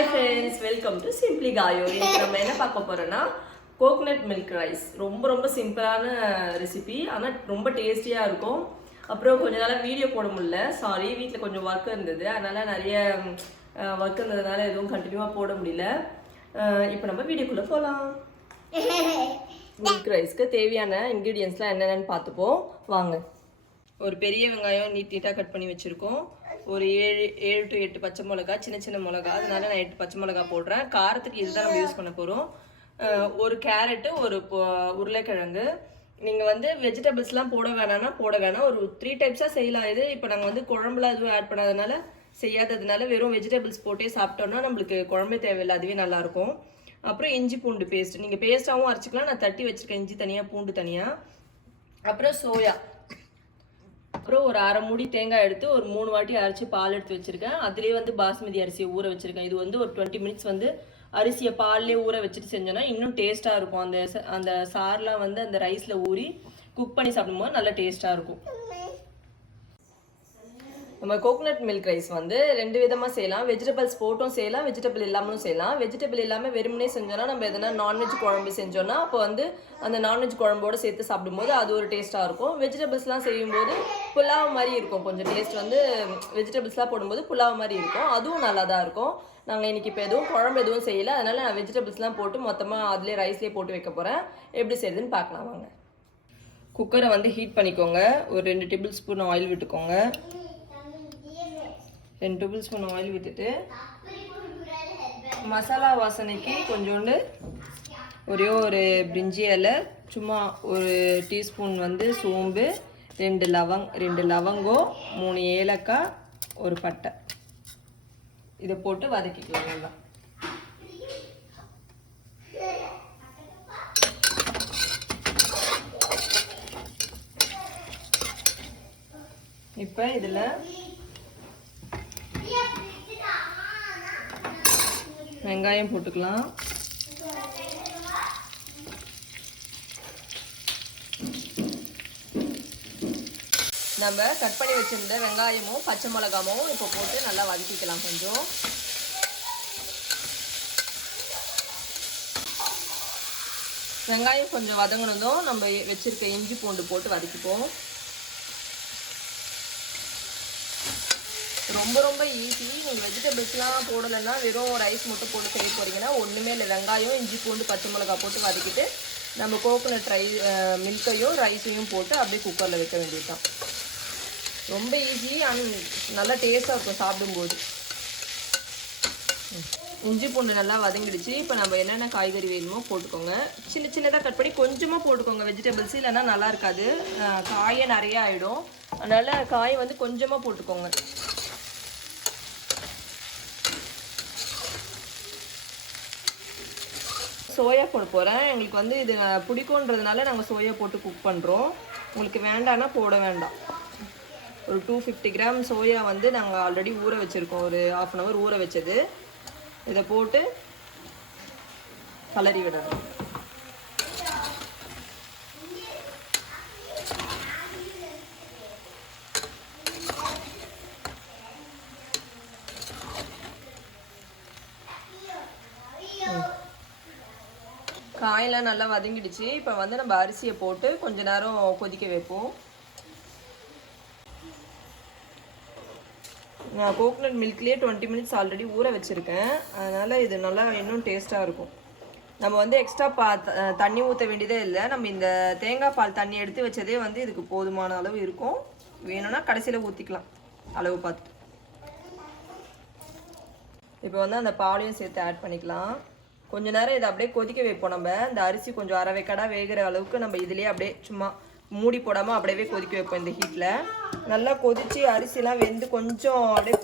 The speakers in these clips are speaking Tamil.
Hi friends, welcome to SimplyGayu. இன்னைக்கு நம்ம என்ன பார்க்க போறோம்னா கோகனட் மில்க் ரைஸ். ரொம்ப சிம்பிளான ரெசிபி, ஆனா ரொம்ப டேஸ்டியா இருக்கும். அப்புறம் கொஞ்ச நாளா வீடியோ போட முடியல. சாரி, வீட்ல கொஞ்சம் வர்க் இருந்தது. அதனால நிறைய வர்க் இருந்ததுனால எதுவும் கண்டினியூவா போட முடியல. இப்போ நம்ம வீடியோக்குள்ள போலாம். மில்க் ரைஸ்க்கு தேவையான இன்கிரிடியன்ஸ்லாம் என்னென்னு பார்த்துப்போம் வாங்க. ஒரு பெரிய வெங்காயம் நீட்டாக கட் பண்ணி வச்சுருக்கோம். ஒரு 7 to 8 பச்சை மிளகா, சின்ன மிளகா, அதனால நான் 8 பச்சை மிளகா போடுறேன். காரத்துக்கு இதுதான் நம்ம யூஸ் பண்ண போகிறோம். ஒரு கேரட்டு, ஒரு உருளைக்கிழங்கு. நீங்கள் வந்து வெஜிடபிள்ஸ்லாம் போட வேணாம்னா போட வேணாம். ஒரு 3 டைப்ஸாக செய்யலாம். இது இப்போ நாங்கள் வந்து குழம்புல எதுவும் ஆட் பண்ணாததுனால செய்யாததுனால வெறும் வெஜிடபிள்ஸ் போட்டே சாப்பிட்டோம்னா நம்மளுக்கு குழம்பே தேவையில்லை, அதுவே நல்லாயிருக்கும். அப்புறம் இஞ்சி பூண்டு பேஸ்ட், நீங்கள் பேஸ்ட்டாகவும் அரைச்சிக்கலாம். நான் தட்டி வச்சுருக்கேன், இஞ்சி தனியாக பூண்டு தனியாக. அப்புறம் சோயா, அப்புறம் ஒரு அரை மூடி தேங்காய் எடுத்து ஒரு 3 வாட்டி அரைச்சி பால் எடுத்து வச்சிருக்கேன். அதுலேயே வந்து பாஸ்மதி அரிசியை ஊற வச்சிருக்கேன். இது வந்து ஒரு 20 மினிட்ஸ் வந்து அரிசியை பால்லேயே ஊற வச்சுட்டு செஞ்சோன்னா இன்னும் டேஸ்ட்டாக இருக்கும். அந்த சார்லாம் வந்து அந்த ரைஸில் ஊறி குக் பண்ணி சாப்பிடும்போது நல்லா டேஸ்ட்டாக இருக்கும். நம்ம கோகனட் மில்க் ரைஸ் வந்து 2 விதமாக செய்யலாம். வெஜிடபிள்ஸ் போட்டும் செய்யலாம், வெஜிடபிள் இல்லாமலும் செய்யலாம். வெஜிடபிள் இல்லாமல் வெறுமனே செஞ்சோன்னா நம்ம எதனா நான்வெஜ் குழம்பு செஞ்சோன்னா அப்போ வந்து அந்த நான்வெஜ் குழம்போடு சேர்த்து சாப்பிடும்போது அது ஒரு டேஸ்ட்டாக இருக்கும். வெஜிடபிள்ஸ்லாம் செய்யும்போது புலாவ் மாதிரி இருக்கும். கொஞ்சம் டேஸ்ட் வந்து வெஜிடபிள்ஸ்லாம் போடும்போது புலாவ் மாதிரி இருக்கும். அதுவும் நல்லா தான் இருக்கும். நாங்கள் இன்றைக்கி இப்போ எதுவும் குழம்பு எதுவும் செய்யலை, அதனால் நான் வெஜிடபிள்ஸ்லாம் போட்டு மொத்தமாக அதிலே ரைஸ்லேயே போட்டு வைக்க போகிறேன். எப்படி செய்யுதுன்னு பார்க்கலாம் வாங்க. குக்கரை வந்து ஹீட் பண்ணிக்கோங்க. ஒரு 2 டேபிள் ஸ்பூன் ஆயில் விட்டுக்கோங்க. 2 டேபிள் ஸ்பூன் ஆயில் விட்டுட்டு மசாலா வாசனைக்கு கொஞ்சோண்டு ஒரே ஒரு பிரிஞ்சி இலை, சும்மா ஒரு டீஸ்பூன் வந்து சோம்பு, 2 லவங்கம், 3 ஏலக்காய், ஒரு பட்டை, இதை போட்டு வதக்கிக்கலாம் நல்லா. இப்போ இதில் வெங்காயம் போட்டுக்கலாம். நம்ம கட் பண்ணி வச்சிருந்த வெங்காயமும் பச்சை மிளகாமும் இப்போ போட்டு நல்லா வதக்கிக்கலாம். கொஞ்சம் வெங்காயம் கொஞ்சம் வதங்கினதும் நம்ம வச்சிருக்க இஞ்சி பூண்டு போட்டு வதக்கிப்போம். ரொம்ப ஈஸி. நீங்கள் வெஜிடபிள்ஸ்லாம் போடலைன்னா வெறும் ரைஸ் மட்டும் போட்டு செய்ய போகிறீங்கன்னா ஒன்றுமே இல்லை. வெங்காயம், இஞ்சி பூண்டு, பச்சை மிளகா போட்டு வதக்கிட்டு நம்ம கோகனட் மில்கையும் ரைஸையும் போட்டு அப்படியே குக்கரில் வைக்க வேண்டியது தான். ரொம்ப ஈஸி அண்ட் நல்லா டேஸ்ட்டாக இருக்கும் சாப்பிடும்போது. இஞ்சி பூண்டு நல்லா வதங்கிடுச்சு. இப்போ நம்ம என்னென்ன காய்கறி வேணுமோ போட்டுக்கோங்க. சின்னதாக கட் பண்ணி கொஞ்சமாக போட்டுக்கோங்க வெஜிடபிள்ஸ், இல்லைன்னா நல்லா இருக்காது. காயை நிறைய ஆகிடும். அதனால் காய் வந்து கொஞ்சமாக போட்டுக்கோங்க. சோயா போட போகிறேன். எங்களுக்கு வந்து இது பிடிக்குன்றதுனால நாங்கள் சோயா போட்டு குக் பண்ணுறோம். உங்களுக்கு வேண்டான்னா போட வேண்டாம். ஒரு 250 கிராம் சோயா வந்து நாங்கள் ஆல்ரெடி ஊற வச்சுருக்கோம். ஒரு 1/2 hour ஊற வச்சது. இதை போட்டு கலரி விடணும். காயெல்லாம் நல்லா வதங்கிடுச்சு. இப்போ வந்து நம்ம அரிசியை போட்டு கொஞ்ச நேரம் கொதிக்க வைப்போம். நான் கோகனட் மில்க்லேயே 20 மினிட்ஸ் ஆல்ரெடி ஊற வச்சுருக்கேன். அதனால் இது நல்லா இன்னும் டேஸ்ட்டாக இருக்கும். நம்ம வந்து எக்ஸ்ட்ரா தண்ணி ஊற்ற வேண்டியதே இல்லை. நம்ம இந்த தேங்காய் பால் தண்ணி எடுத்து வச்சதே வந்து இதுக்கு போதுமான அளவு இருக்கும். வேணும்னா கடைசியில் ஊற்றிக்கலாம் அளவு பார்த்துட்டு. இப்போ வந்து அந்த பாலையும் சேர்த்து ஆட் பண்ணிக்கலாம். கொஞ்ச நேரம் இதை அப்படியே கொதிக்க வைப்போம். நம்ம இந்த அரிசி கொஞ்சம் அரை வேக்காடாக வேகிற அளவுக்கு நம்ம இதுலேயே அப்படியே சும்மா மூடி போடாமல் அப்படியே கொதிக்க வைப்போம். இந்த ஹீட்டில் நல்லா கொதித்து அரிசிலாம் வெந்து கொஞ்சம் அப்படியே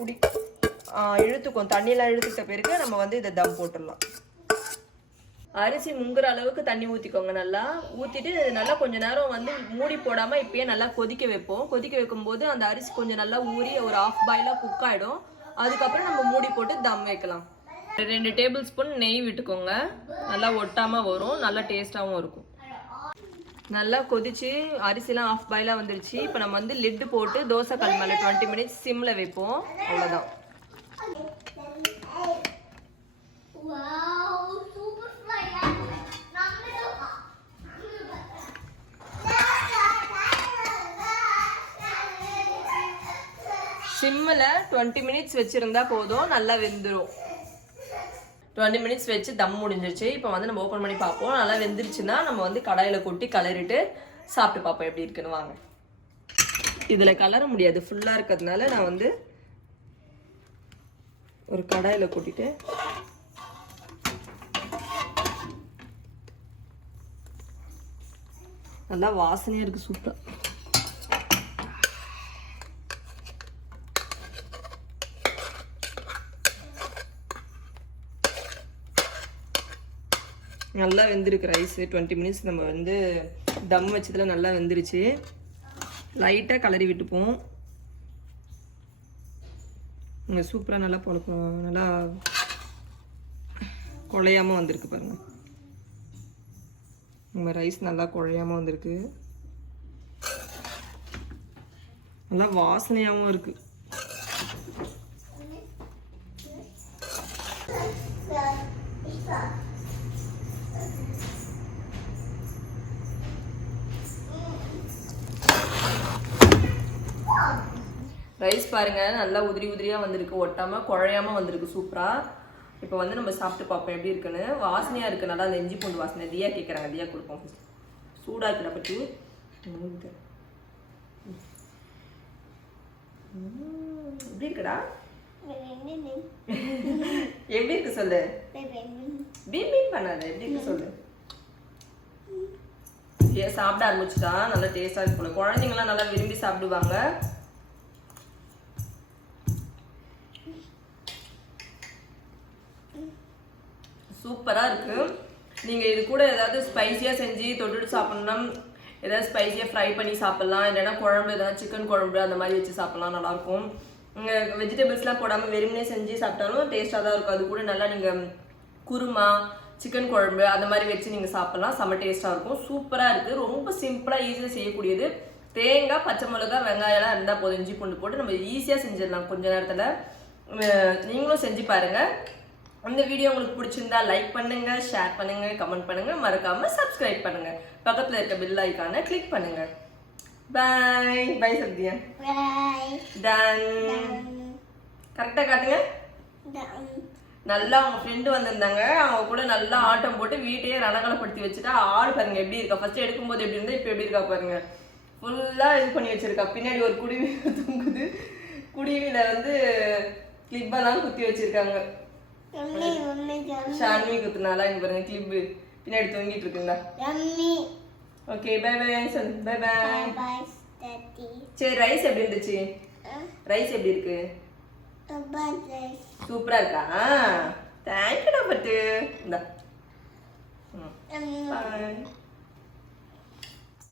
இழுத்துக்கும். தண்ணியெலாம் இழுத்துக்கிட்ட பிறகு நம்ம வந்து இதை தம் போட்டுடலாம். அரிசி முங்குற அளவுக்கு தண்ணி ஊற்றிக்கோங்க. நல்லா ஊற்றிட்டு நல்லா கொஞ்சம் நேரம் வந்து மூடி போடாமல் இப்பயே நல்லா கொதிக்க வைப்போம். கொதிக்க வைக்கும்போது அந்த அரிசி கொஞ்சம் நல்லா ஊறி ஒரு 1/2 பாயிலாக குக் ஆகிடும். அதுக்கப்புறம் நம்ம மூடி போட்டு தம் வைக்கலாம். 2 டேபிள் ஸ்பூன் நெய் விட்டுக்கோங்க. நல்லா ஒட்டாமல் வரும், நல்லா டேஸ்ட்டாகவும் இருக்கும். நல்லா கொதிச்சு அரிசிலாம் 1/2 பாயிலாக வந்துருச்சு. இப்போ நம்ம வந்து லிட்டு போட்டு தோசை கல் மேலே 20 மினிட்ஸ் சிம்மில் வைப்போம். அவ்வளோதான். சிம்மில் 20 மினிட்ஸ் வச்சுருந்தா போதும், நல்லா வெந்துடும். 20 மினிட்ஸ் வச்சு தம் முடிஞ்சிருச்சு. இப்போ வந்து நம்ம ஓப்பன் பண்ணி பார்ப்போம். நல்லா வெந்துருச்சுன்னா நம்ம வந்து கடாயில் கொட்டி கலரிட்டு சாப்பிட்டு பார்ப்போம் எப்படி இருக்குன்னு. வாங்க. இதில் கலர முடியாது, ஃபுல்லாக இருக்கிறதுனால நான் வந்து ஒரு கடாயில் கொட்டிட்டு நல்லா வாசனையாக இருக்குது, சூப்பராக. நல்லா வெந்திருக்கு ரைஸு. 20 மினிட்ஸ் நம்ம வந்து தம் வச்சதில் நல்லா வெந்துருச்சு. லைட்டாக கலரி விட்டுப்போம். இங்கே சூப்பராக நல்லா பொழப்போம், நல்லா குழையாமல் வந்திருக்கு பாருங்கள். நம்ம ரைஸ் நல்லா குழையாமல் வந்திருக்கு, நல்லா வாசனையாகவும் இருக்குது. ரைஸ் பாருங்க நல்லா உதிரி உதிரியாக வந்திருக்கு, ஒட்டாமல் குழையாமல் வந்திருக்கு, சூப்பராக. இப்போ வந்து நம்ம சாப்பிட்டு பார்ப்போம் எப்படி இருக்குன்னு. வாசனையாக இருக்குது நல்லா, அந்த இஞ்சி பூண்டு வாசனை. தியா கேட்குறாங்க, தியா கொடுப்போம். சூடாக இருக்குடா பற்றி. எப்படி இருக்குடா? எப்படி இருக்கு சொல்லு. பீம் பண்ணாத, எப்படி இருக்கு சொல்லு. ஏன் சாப்பிட ஆரம்பிச்சுட்டா நல்லா டேஸ்டாக இருக்கு போல. குழந்தைங்களாம் நல்லா விரும்பி சாப்பிடுவாங்க. சூப்பராக இருக்குது. நீங்கள் இது கூட ஏதாவது ஸ்பைஸியாக செஞ்சு தொட்டுட்டு சாப்பிட்ணுன்னா ஏதாவது ஸ்பைஸியாக ஃப்ரை பண்ணி சாப்பிட்லாம். இல்லைன்னா குழம்பு ஏதாவது சிக்கன் குழம்பு அந்த மாதிரி வச்சு சாப்பிட்லாம், நல்லாயிருக்கும். நீங்கள் வெஜிடபிள்ஸ்லாம் போடாமல் வெறுமனே செஞ்சு சாப்பிட்டாலும் டேஸ்ட்டாக தான் இருக்கும். அது கூட நல்லா நீங்கள் குருமா, சிக்கன் குழம்பு அந்த மாதிரி வச்சு நீங்கள் சாப்பிட்லாம், செம்ம டேஸ்ட்டாக இருக்கும். சூப்பராக இருக்குது, ரொம்ப சிம்பிளாக ஈஸியாக செய்யக்கூடியது. தேங்காய், பச்சை மிளகா, வெங்காயம்லாம் இருந்தால் போதும், இஞ்சி பூண்டு போட்டு நம்ம ஈஸியாக செஞ்சிடலாம் கொஞ்ச நேரத்தில். நீங்களும் செஞ்சு பாருங்கள். இந்த வீடியோ உங்களுக்கு பிடிச்சிருந்தா லைக் பண்ணுங்க, ஷேர் பண்ணுங்க, கமெண்ட் பண்ணுங்க, மறக்காம சப்ஸ்கிரைப் பண்ணுங்க, பக்கத்துல இருக்க பெல் ஐகானை கிளிக் பண்ணுங்க. Bye bye Sathya. பை டன். கரெக்டா காட்டுங்க. நல்லா அவங்க ஃப்ரெண்டு வந்திருந்தாங்க, அவங்க கூட நல்லா ஆட்டம் போட்டு வீட்டையே ரணகலப்படுத்தி வச்சுட்டா. ஆள் பாருங்க எப்படி இருக்கா, ஃபர்ஸ்ட் எடுக்கும்போது எப்படி இருந்தா இப்போ எப்படி இருக்கா பாருங்க. ஃபுல்லா இது பண்ணி வச்சிருக்கா. பின்னாடி ஒரு குடிவி தூங்குது, குடிவில வந்து கிளிப்பெல்லாம் குத்தி வச்சிருக்காங்க. ஷான்வி குத்துனால இங்க பாருங்க கிளிப்பு பின்னாடி தொங்கிட்டு இருக்குங்களா. ஓகே பை பை சொல்லு. Bye bye. சரி ரைஸ் எப்படி இருந்துச்சு? ரைஸ் எப்படி இருக்கு? சூப்பரா இருக்கா?